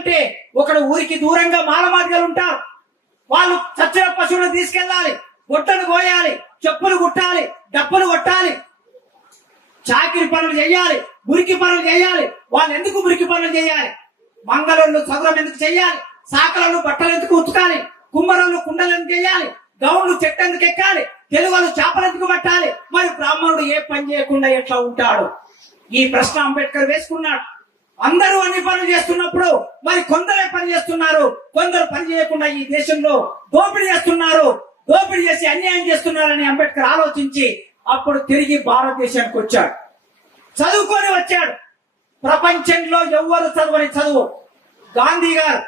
చేయాలంటే ఒకడు ఊరికి దూరంగా మాలమాదిగలు ఉంటారు. వాళ్ళు చచ్చిన పశువులను తీసుకెళ్ళాలి గొట్టను కోయాలి చెప్పులు కుట్టాలి డప్పులు కొట్టాలి చాకిరి పనులు చేయాలి మురికి పనులు చేయాలి. వాళ్ళు ఎందుకు మురికి పనులు చేయాలి? మంగళోళ్ళు చదురం ఎందుకు చేయాలి? సాకలను బట్టలు ఎందుకు ఉతకాలి? కుమ్మరోళ్ళు కుండలు ఎందుకు చేయాలి గౌన్లు చెట్టు ఎందుకు ఎక్కాలి? తెలుగులు చేపలు ఎందుకు పట్టాలి? మరి బ్రాహ్మణుడు ఏ పని చేయకుండా ఎట్లా ఉంటాడు? ఈ ప్రశ్న అంబేద్కర్ వేసుకున్నాడు. అందరూ అన్ని పనులు చేస్తున్నప్పుడు మరి కొందరే పని చేస్తున్నారు కొందరు పని చేయకుండా ఈ దేశంలో దోపిడీ చేస్తున్నారు దోపిడీ చేసి అన్యాయం చేస్తున్నారని అంబేద్కర్ ఆలోచించి అప్పుడు తిరిగి భారతదేశానికి వచ్చాడు. చదువుకొని వచ్చాడు. ప్రపంచంలో ఎవ్వరు చదవని చదువు. గాంధీ గారు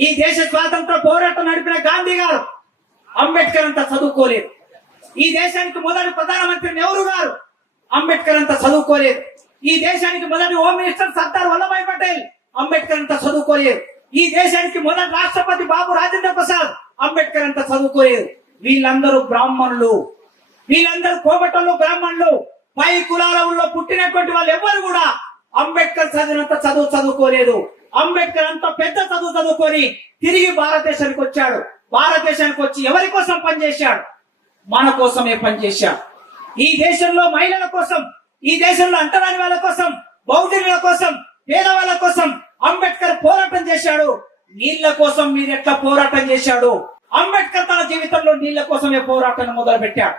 ఈ దేశ స్వాతంత్ర పోరాటం నడిపిన గాంధీ గారు అంబేద్కర్ అంతా చదువుకోలేదు. ఈ దేశానికి మొదటి ప్రధానమంత్రి నెహ్రూ గారు? అంబేద్కర్ అంతా చదువుకోలేదు. ఈ దేశానికి మొదటి హోమ్ మినిస్టర్ సర్దార్ వల్లభాయ్ పటేల్. అంబేద్కర్ అంతా చదువుకోలేదు. ఈ దేశానికి మొదటి రాష్ట్రపతి బాబు రాజేంద్ర ప్రసాద్. అంబేద్కర్ అంతా చదువుకోలేదు. వీళ్ళందరూ బ్రాహ్మణులు. వీళ్ళందరూ కోమటంలో బ్రాహ్మణులు. పై కులాలలో పుట్టినటువంటి వాళ్ళు ఎవరు కూడా అంబేద్కర్ చదివినంత చదువు చదువుకోలేదు. అంబేద్కర్ అంత పెద్ద చదువు చదువుకొని తిరిగి భారతదేశానికి వచ్చాడు. భారతదేశానికి వచ్చి ఎవరి కోసం పనిచేశాడు? మన కోసమే పనిచేశాడు. ఈ దేశంలో మహిళల కోసం ఈ దేశంలో అంటరాని వాళ్ళ కోసం బౌద్ధుల కోసం పేదవాళ్ళ కోసం అంబేద్కర్ పోరాటం చేశాడు. నీళ్ళ కోసం మీరు ఎట్లా పోరాటం చేశాడు? అంబేద్కర్ తన జీవితంలో నీళ్ళ కోసమే పోరాటం మొదలు పెట్టాడు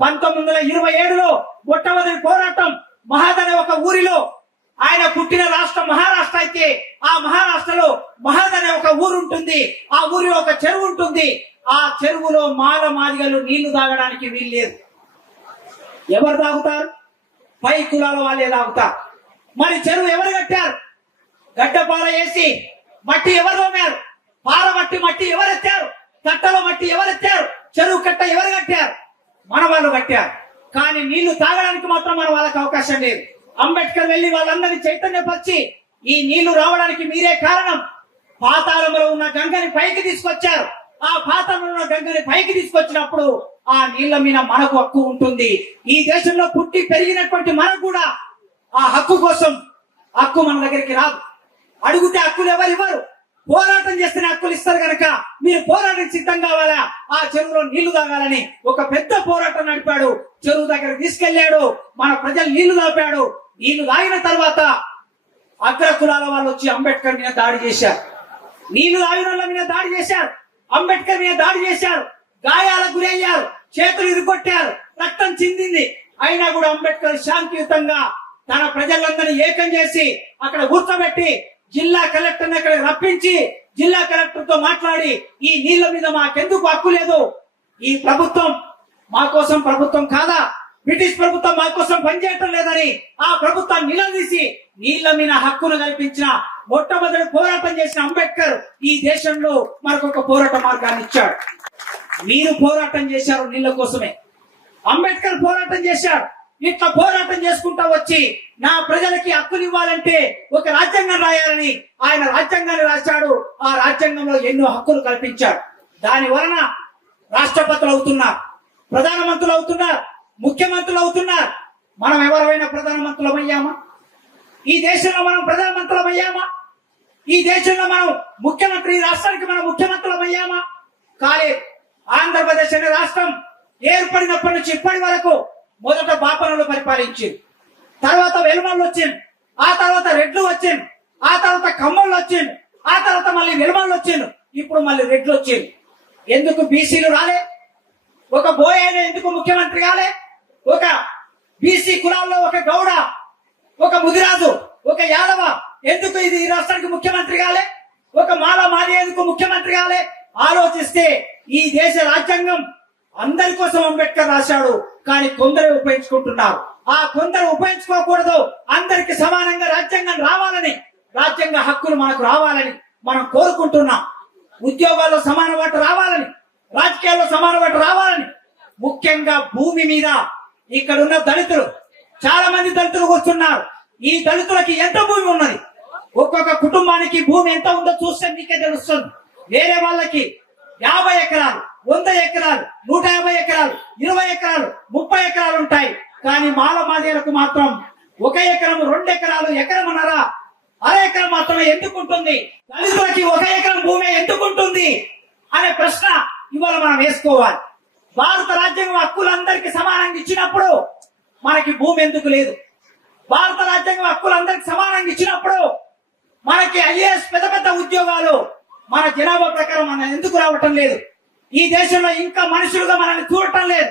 పంతొమ్మిది వందల ఇరవై ఏడులో మొట్టమొదటి పోరాటం మహాదనే ఒక ఊరిలో ఆయన పుట్టిన రాష్ట్రం మహారాష్ట్ర అయితే ఆ మహారాష్ట్రలో మహాద్ అనే ఒక ఊరు ఉంటుంది. ఆ ఊరిలో ఒక చెరువు ఉంటుంది. ఆ చెరువులో మాల మాదిగలు నీళ్ళు తాగడానికి వీల్లేదు. ఎవరు తాగుతారు? పై కులాల వాళ్ళే తాగుతారు మరి చెరువు ఎవరు కట్టారు? గడ్డపార వేసి మట్టి ఎవరు తోమారు? పార మట్టి మట్టి ఎవరు ఎత్తారు? కట్టలో మట్టి ఎవరు ఎత్తారు? చెరువు కట్ట ఎవరు కట్టారు? మన వాళ్ళు కట్టారు. కానీ నీళ్ళు తాగడానికి మాత్రం మన వాళ్ళకి అవకాశం లేదు. అంబేద్కర్ వెళ్ళి వాళ్ళందరినీ చైతన్యపరిచి ఈ నీళ్ళు రావడానికి మీరే కారణం. పాతాళంలో ఉన్న గంగని పైకి తీసుకొచ్చారు. ఆ పాతాళంలో ఉన్న గంగని పైకి తీసుకొచ్చినప్పుడు ఆ నీళ్ళ మీద మనకు హక్కు ఉంటుంది. ఈ దేశంలో పుట్టి పెరిగినటువంటి మనకు కూడా ఆ హక్కు కోసం హక్కు మన దగ్గరికి రాదు. అడిగితే హక్కులు ఎవరు ఇవ్వరు? పోరాటం చేస్తేనే హక్కులు ఇస్తారు కనుక మీరు పోరాటం సిద్ధం కావాలా? ఆ చెరువులో నీళ్ళు తాగాలని ఒక పెద్ద పోరాటం నడిపాడు. చెరువు దగ్గర తీసుకెళ్ళాడు మన ప్రజలు నీళ్ళు తాపాడు. నీళ్ళు తాగిన తర్వాత అగ్ర కులాల వాళ్ళు వచ్చి అంబేద్కర్ మీద దాడి చేశారు. నీళ్ళు తాగిన వాళ్ళ మీద దాడి చేశారు. అంబేద్కర్ మీద దాడి చేశారు. గాయాలకు గురయ్యారు చేతులు ఇరుగొట్టారు రక్తం చిందింది. అయినా కూడా అంబేద్కర్ శాంతియుతంగా తన ప్రజలందరినీ ఏకం చేసి అక్కడ కూర్చోబెట్టి జిల్లా కలెక్టర్ అక్కడ రప్పించి జిల్లా కలెక్టర్తో మాట్లాడి ఈ నీళ్ళ మీద మాకెందుకు హక్కు లేదు? ఈ ప్రభుత్వం మా కోసం ప్రభుత్వం కాదా? బ్రిటిష్ ప్రభుత్వం మా కోసం పనిచేయటం లేదని ఆ ప్రభుత్వాన్ని నిలదీసి నీళ్ళ మీద హక్కును కల్పించిన మొట్టమొదటి పోరాటం చేసిన అంబేద్కర్ ఈ దేశంలో మరొక పోరాట మార్గాన్ని ఇచ్చాడు. మీరు పోరాటం చేశారు నీళ్ళ కోసమే. అంబేద్కర్ పోరాటం చేశాడు ఇట్లా పోరాటం చేసుకుంటా వచ్చి నా ప్రజలకి హక్కులు ఇవ్వాలంటే ఒక రాజ్యాంగం రాయాలని ఆయన రాజ్యాంగాన్ని రాశాడు. ఆ రాజ్యాంగంలో ఎన్నో హక్కులు కల్పించాడు దాని వలన రాష్ట్రపతులు అవుతున్నారు. ప్రధానమంత్రులు అవుతున్నారు. ముఖ్యమంత్రులు అవుతున్నారు. మనం ఎవరైనా ప్రధానమంత్రులం అయ్యామా? ఈ దేశంలో మనం ప్రధానమంత్రులం అయ్యామా? ఈ దేశంలో మనం ముఖ్యమంత్రి ఈ రాష్ట్రానికి మనం ముఖ్యమంత్రులం అయ్యామా? కాలేదు ఆంధ్రప్రదేశ్ అనే రాష్ట్రం ఏర్పడినప్పటి నుంచి ఇప్పటి వరకు మొదట బాపనలు పరిపాలించింది. తర్వాత వెలుమల్లు వచ్చింది. ఆ తర్వాత రెడ్లు వచ్చింది. ఆ తర్వాత కమ్మళ్ళు వచ్చింది. ఆ తర్వాత మళ్ళీ వెలుమల్లు వచ్చింది. ఇప్పుడు మళ్ళీ రెడ్లు వచ్చింది. ఎందుకు బీసీలు రాలే? ఒక బోయైన ఎందుకు ముఖ్యమంత్రి కాలే? ఒక బీసీ కులాల్లో ఒక గౌడ ఒక ముదిరాజు ఒక యాదవ ఎందుకు ఇది ఈ రాష్ట్రానికి ముఖ్యమంత్రి కాలే? ఒక మాల మాది ఎందుకు ముఖ్యమంత్రి కాలే? ఆలోచిస్తే ఈ దేశ రాజ్యాంగం అందరి కోసం అంబేద్కర్ రాశాడు కానీ కొందరు ఉపయోగించుకుంటున్నారు. ఆ కొందరు ఉపయోగించుకోకూడదు. అందరికి సమానంగా రాజ్యాంగం రావాలని రాజ్యాంగ హక్కులు మనకు రావాలని మనం కోరుకుంటున్నాం. ఉద్యోగాల్లో సమాన వాటి రావాలని రాజకీయాల్లో సమాన వాటి రావాలని ముఖ్యంగా భూమి మీద ఇక్కడ ఉన్న దళితులు చాలా మంది దళితులు కూర్చున్నారు. ఈ దళితులకి ఎంత భూమి ఉన్నది? ఒక్కొక్క కుటుంబానికి భూమి ఎంత ఉందో చూస్తే మీకే తెలుస్తుంది. వేరే వాళ్ళకి యాభై ఎకరాలు వంద ఎకరాలు నూట యాభై ఎకరాలు ఇరవై ఎకరాలు ముప్పై ఎకరాలు ఉంటాయి. కానీ మాల మాదేలకు మాత్రం ఒక ఎకరం రెండు ఎకరాలు ఎకరమన్నారా అర ఎకరం మాత్రమే ఎందుకుంటుంది దళితులకి ఒక ఎకరం భూమి ఎందుకుంటుంది అనే ప్రశ్న ఇవాళ మనం వేసుకోవాలి. భారత రాజ్యాంగం హక్కులందరికీ సమానంగా ఇచ్చినప్పుడు మనకి భూమి ఎందుకు లేదు? భారత రాజ్యాంగం హక్కులందరికీ సమానంగా ఇచ్చినప్పుడు మనకి ఐఏఎస్ పెద్ద పెద్ద ఉద్యోగాలు మన జనాభా ప్రకారం మనం ఎందుకు రావటం లేదు? ఈ దేశంలో ఇంకా మనుషులుగా మనల్ని చూడటం లేదు.